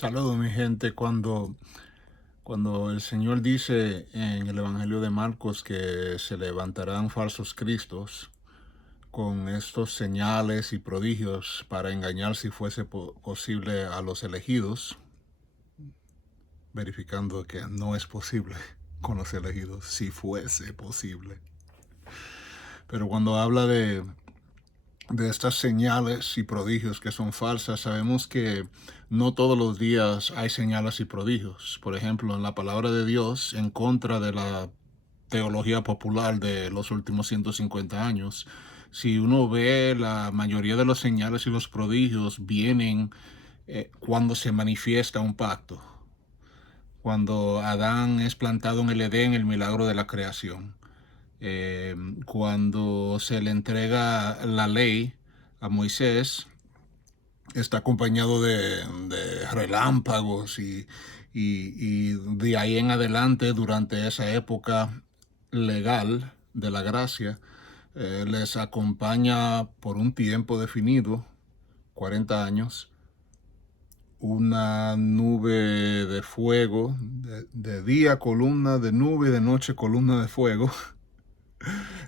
Saludos, mi gente. Cuando el Señor dice en el Evangelio de Marcos que se levantarán falsos cristos con estos señales y prodigios para engañar si fuese posible a los elegidos, verificando que no es posible con los elegidos, si fuese posible. Pero cuando habla de estas señales y prodigios que son falsas, sabemos que no todos los días hay señales y prodigios. Por ejemplo, en la palabra de Dios, en contra de la teología popular de los últimos 150 años, si uno ve, la mayoría de los señales y los prodigios vienen cuando se manifiesta un pacto, cuando Adán es plantado en el Edén, el milagro de la creación, cuando se le entrega la ley a Moisés, está acompañado de relámpagos y de ahí en adelante, durante esa época legal de la gracia, les acompaña por un tiempo definido, 40 años, una nube de fuego, de día columna de nube, de noche columna de fuego,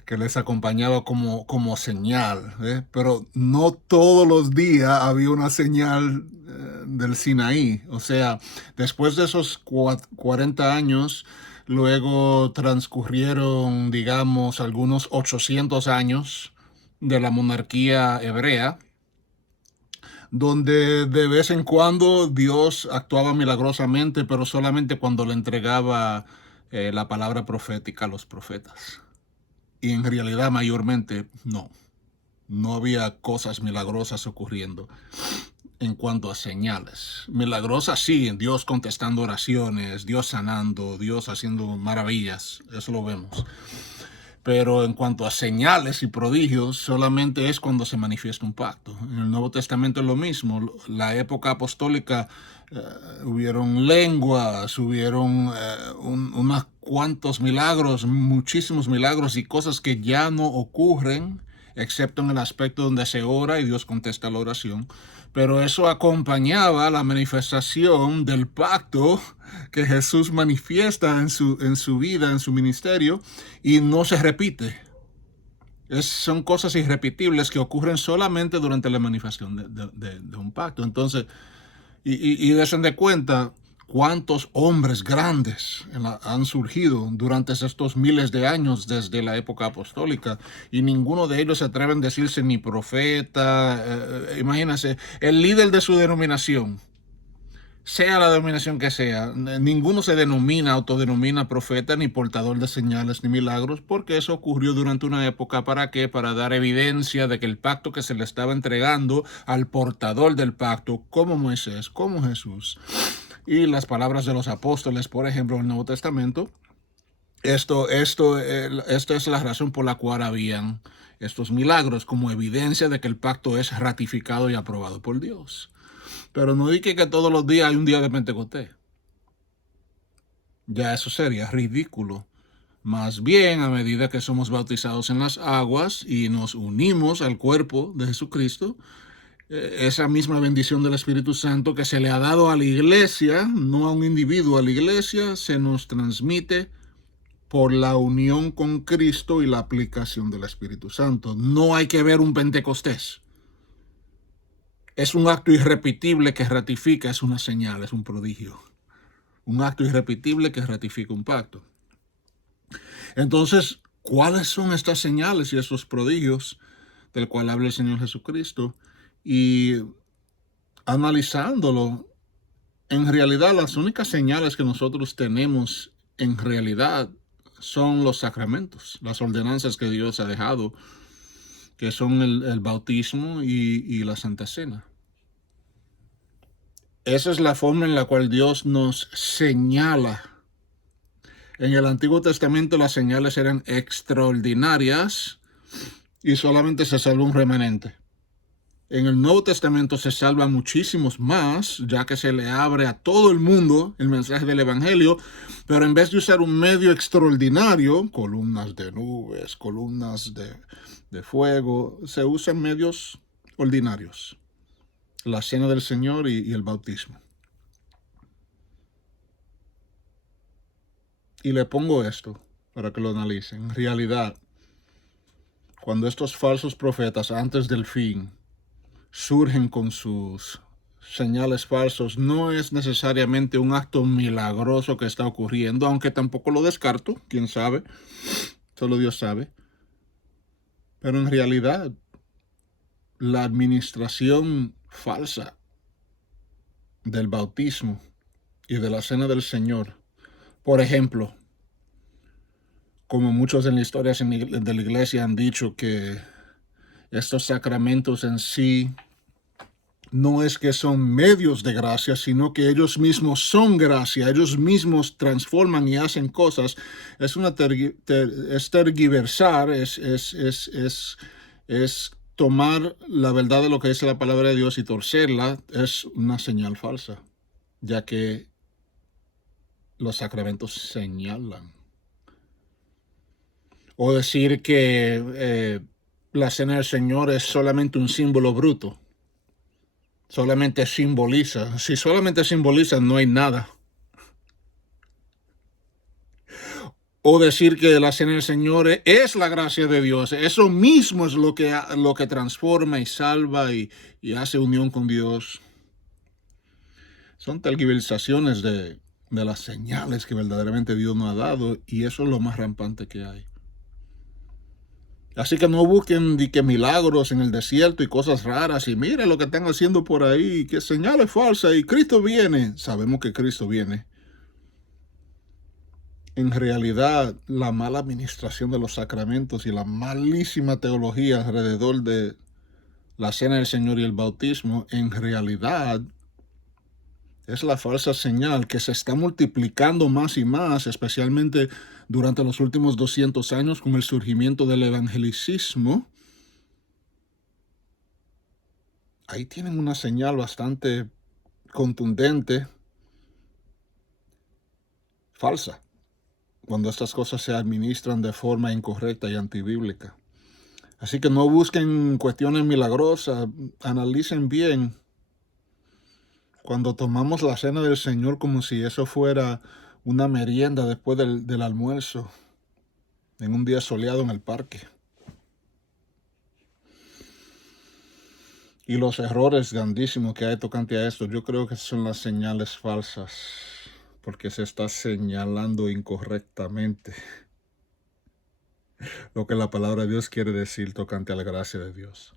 que les acompañaba como señal, ¿eh? Pero no todos los días había una señal del Sinaí. O sea, después de esos 40 años, luego transcurrieron, digamos, algunos 800 años de la monarquía hebrea, donde de vez en cuando Dios actuaba milagrosamente, pero solamente cuando le entregaba la palabra profética a los profetas. Y en realidad mayormente no había cosas milagrosas ocurriendo en cuanto a señales. Milagrosas sí, Dios contestando oraciones, Dios sanando, Dios haciendo maravillas, eso lo vemos. Pero en cuanto a señales y prodigios, solamente es cuando se manifiesta un pacto. En el Nuevo Testamento es lo mismo. La época apostólica hubieron lenguas, hubieron unos cuantos milagros, muchísimos milagros y cosas que ya no ocurren, excepto en el aspecto donde se ora y Dios contesta la oración. Pero eso acompañaba la manifestación del pacto que Jesús manifiesta en su vida, en su ministerio, y no se repite. Son cosas irrepetibles que ocurren solamente durante la manifestación de un pacto. Entonces, y desen de cuenta cuántos hombres grandes han surgido durante estos miles de años desde la época apostólica, y ninguno de ellos se atreven a decirse ni profeta. Imagínense, el líder de su denominación, sea la denominación que sea, ninguno se autodenomina profeta, ni portador de señales, ni milagros, porque eso ocurrió durante una época. ¿Para qué? Para dar evidencia de que el pacto que se le estaba entregando al portador del pacto, como Moisés, como Jesús, y las palabras de los apóstoles, por ejemplo, en el Nuevo Testamento, esto es la razón por la cual habían estos milagros, como evidencia de que el pacto es ratificado y aprobado por Dios. Pero no dije que todos los días hay un día de Pentecostés. Ya eso sería ridículo. Más bien, a medida que somos bautizados en las aguas y nos unimos al cuerpo de Jesucristo, esa misma bendición del Espíritu Santo que se le ha dado a la iglesia, no a un individuo, a la iglesia, se nos transmite por la unión con Cristo y la aplicación del Espíritu Santo. No hay que ver un Pentecostés. Es un acto irrepetible que ratifica, es una señal, es un prodigio. Un acto irrepetible que ratifica un pacto. Entonces, ¿cuáles son estas señales y estos prodigios del cual habla el Señor Jesucristo? Y analizándolo, en realidad las únicas señales que nosotros tenemos en realidad son los sacramentos, las ordenanzas que Dios ha dejado, que son el bautismo y la Santa Cena. Esa es la forma en la cual Dios nos señala. En el Antiguo Testamento las señales eran extraordinarias y solamente se salva un remanente. En el Nuevo Testamento se salva muchísimos más, ya que se le abre a todo el mundo el mensaje del Evangelio, pero en vez de usar un medio extraordinario, columnas de nubes, columnas de fuego, se usan medios ordinarios, la cena del Señor y el bautismo. Y le pongo esto para que lo analicen. En realidad, cuando estos falsos profetas antes del fin surgen con sus señales falsos, no es necesariamente un acto milagroso que está ocurriendo, aunque tampoco lo descarto, quién sabe, solo Dios sabe. Pero en realidad, la administración falsa del bautismo y de la cena del Señor, por ejemplo, como muchos en la historia de la iglesia han dicho que estos sacramentos en sí no es que son medios de gracia, sino que ellos mismos son gracia, ellos mismos transforman y hacen cosas. Es una es tergiversar, es tomar la verdad de lo que dice la palabra de Dios y torcerla, es una señal falsa, ya que los sacramentos señalan. O decir que la cena del Señor es solamente un símbolo bruto. Solamente simboliza. Si solamente simboliza, no hay nada. O decir que la cena del Señor es la gracia de Dios. Eso mismo es lo que transforma y salva y hace unión con Dios. Son tergiversaciones de las señales que verdaderamente Dios nos ha dado, y eso es lo más rampante que hay. Así que no busquen que milagros en el desierto y cosas raras y mire lo que están haciendo por ahí, que señales falsas y Cristo viene. Sabemos que Cristo viene. En realidad, la mala administración de los sacramentos y la malísima teología alrededor de la cena del Señor y el bautismo, en realidad es la falsa señal que se está multiplicando más y más, especialmente durante los últimos 200 años con el surgimiento del evangelicismo. Ahí tienen una señal bastante contundente, falsa, cuando estas cosas se administran de forma incorrecta y antibíblica. Así que no busquen cuestiones milagrosas, analicen bien. Cuando tomamos la cena del Señor como si eso fuera una merienda después del almuerzo, en un día soleado en el parque. Y los errores grandísimos que hay tocante a esto, yo creo que son las señales falsas, porque se está señalando incorrectamente lo que la palabra de Dios quiere decir tocante a la gracia de Dios.